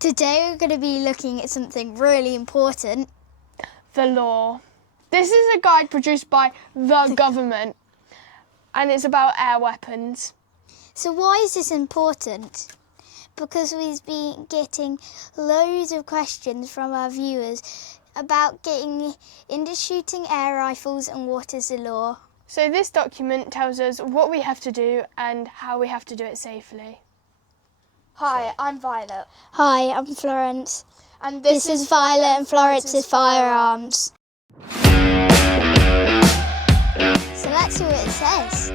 Today we're going to be looking at something really important. The law. This is a guide produced by the government and it's about air weapons. So why is this important? Because we've been getting loads of questions from our viewers about getting into shooting air rifles and what is the law. So this document tells us what we have to do and how we have to do it safely. Hi, I'm Violet. Hi, I'm Florence. And This is Violet and Florence's Firearms. So let's see what it says.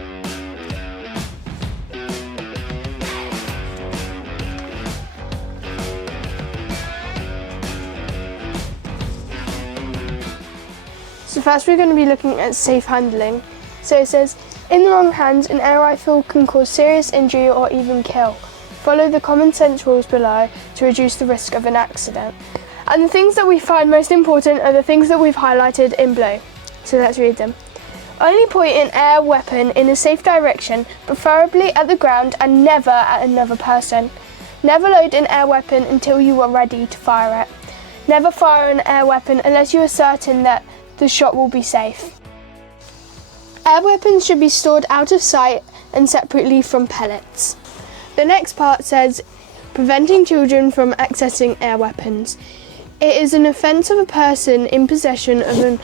So first we're going to be looking at safe handling. So it says, in the wrong hands, an air rifle can cause serious injury or even kill. Follow the common sense rules below to reduce the risk of an accident. And the things that we find most important are the things that we've highlighted in blue. So let's read them. Only point an air weapon in a safe direction, preferably at the ground and never at another person. Never load an air weapon until you are ready to fire it. Never fire an air weapon unless you are certain that the shot will be safe. Air weapons should be stored out of sight and separately from pellets. The next part says, preventing children from accessing air weapons. It is an offence of a person in possession of an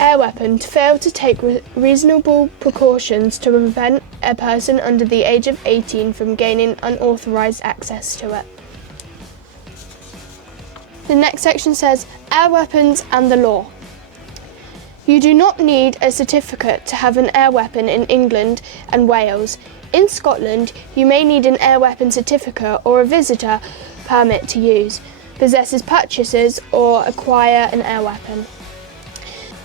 air weapon to fail to take reasonable precautions to prevent a person under the age of 18 from gaining unauthorised access to it. The next section says, air weapons and the law. You do not need a certificate to have an air weapon in England and Wales. In Scotland, you may need an air weapon certificate or a visitor permit to use, possess, purchases or acquire an air weapon.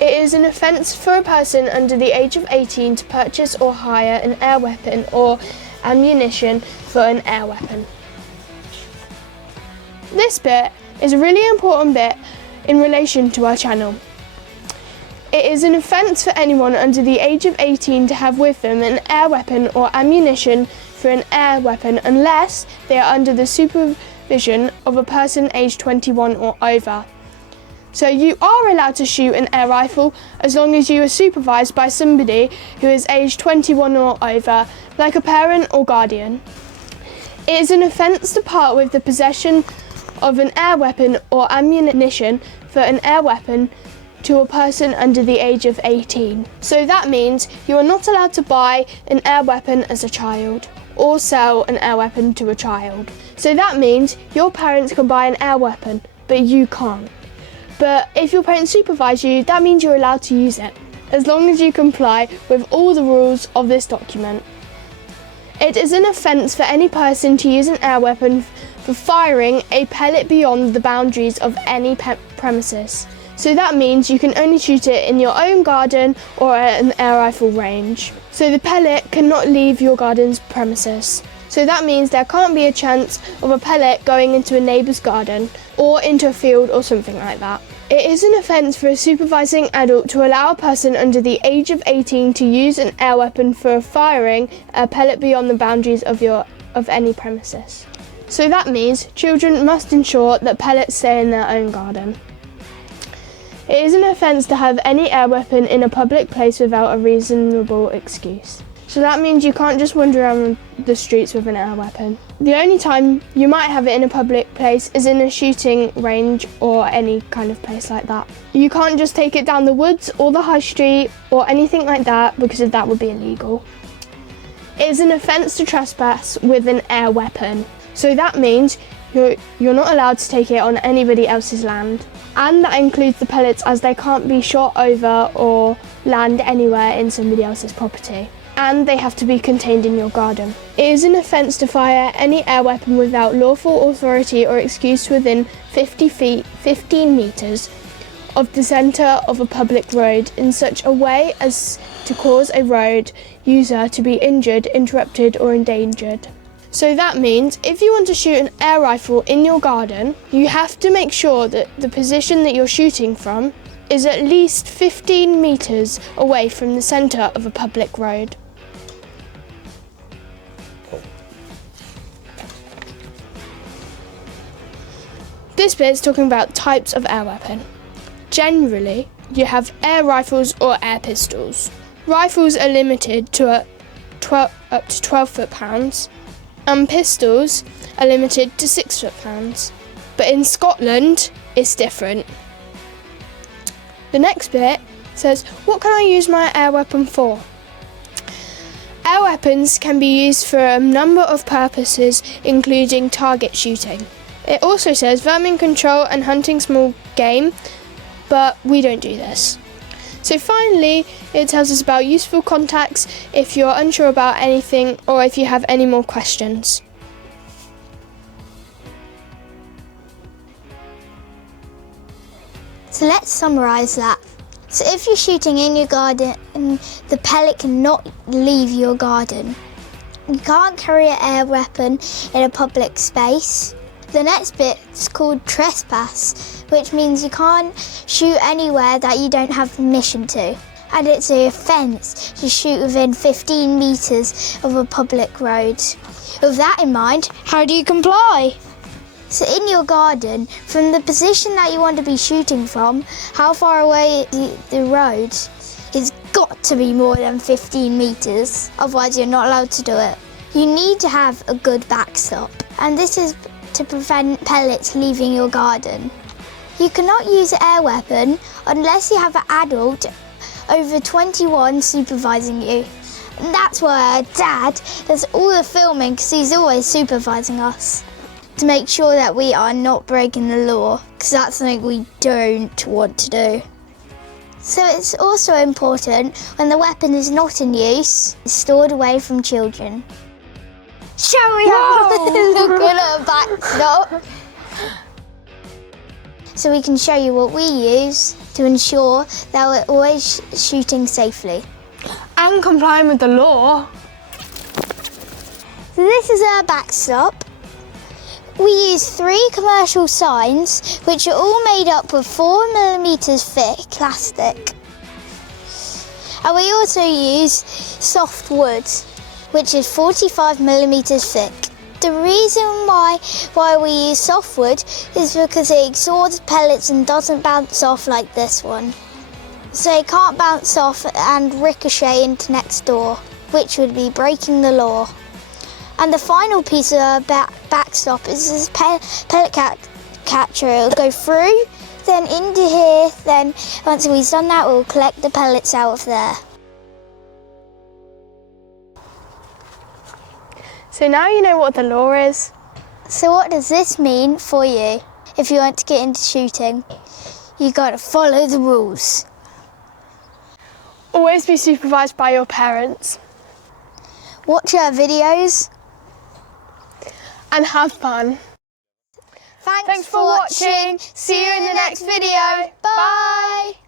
It is an offence for a person under the age of 18 to purchase or hire an air weapon or ammunition for an air weapon. This bit is a really important bit in relation to our channel. It is an offence for anyone under the age of 18 to have with them an air weapon or ammunition for an air weapon unless they are under the supervision of a person aged 21 or over. So you are allowed to shoot an air rifle as long as you are supervised by somebody who is aged 21 or over, like a parent or guardian. It is an offence to part with the possession of an air weapon or ammunition for an air weapon to a person under the age of 18. So that means you are not allowed to buy an air weapon as a child or sell an air weapon to a child. So that means your parents can buy an air weapon, but you can't. But if your parents supervise you, that means you're allowed to use it, as long as you comply with all the rules of this document. It is an offence for any person to use an air weapon for firing a pellet beyond the boundaries of any premises. So that means you can only shoot it in your own garden or at an air rifle range. So the pellet cannot leave your garden's premises. So that means there can't be a chance of a pellet going into a neighbour's garden or into a field or something like that. It is an offence for a supervising adult to allow a person under the age of 18 to use an air weapon for firing a pellet beyond the boundaries of any premises. So that means children must ensure that pellets stay in their own garden. It is an offence to have any air weapon in a public place without a reasonable excuse. So that means you can't just wander around the streets with an air weapon. The only time you might have it in a public place is in a shooting range or any kind of place like that. You can't just take it down the woods or the high street or anything like that because that would be illegal. It is an offence to trespass with an air weapon. So that means you're not allowed to take it on anybody else's land. And that includes the pellets, as they can't be shot over or land anywhere in somebody else's property. And they have to be contained in your garden. It is an offence to fire any air weapon without lawful authority or excuse within 50 feet, 15 metres of the centre of a public road in such a way as to cause a road user to be injured, interrupted or endangered. So that means if you want to shoot an air rifle in your garden, you have to make sure that the position that you're shooting from is at least 15 metres away from the centre of a public road. this bit is talking about types of air weapon. Generally, you have air rifles or air pistols. Rifles are limited to up to 12 foot-pounds, and pistols are limited to 6 foot-pounds. But in Scotland, it's different. The next bit says, what can I use my air weapon for? Air weapons can be used for a number of purposes, including target shooting. It also says vermin control and hunting small game, but we don't do this. So finally, it tells us about useful contacts if you're unsure about anything or if you have any more questions. So let's summarise that. So if you're shooting in your garden, the pellet cannot leave your garden. You can't carry an air weapon in a public space. The next bit is called trespass, which means you can't shoot anywhere that you don't have permission to. And it's an offence to shoot within 15 metres of a public road. With that in mind, how do you comply? So in your garden, from the position that you want to be shooting from, how far away the road, it's got to be more than 15 metres, otherwise you're not allowed to do it. You need to have a good backstop, and this is to prevent pellets leaving your garden. You cannot use an air weapon unless you have an adult over 21 supervising you. And that's why our dad does all the filming, because he's always supervising us, to make sure that we are not breaking the law, because that's something we don't want to do. So it's also important, when the weapon is not in use, it's stored away from children. Shall we have a look at a backstop? So we can show you what we use to ensure that we're always shooting safely. And complying with the law. So this is our backstop. We use 3 commercial signs, which are all made up of 4mm thick plastic. And we also use soft wood, which is 45mm thick. The reason why we use soft wood is because it absorbs pellets and doesn't bounce off like this one. So it can't bounce off and ricochet into next door, which would be breaking the law. And the final piece of our backstop is this pellet catcher. It'll go through, then into here, then once we've done that, we'll collect the pellets out of there. So now you know what the law is. So what does this mean for you? If you want to get into shooting, you got to follow the rules. Always be supervised by your parents. Watch our videos. And have fun. Thanks for watching. See you in the next video. Bye.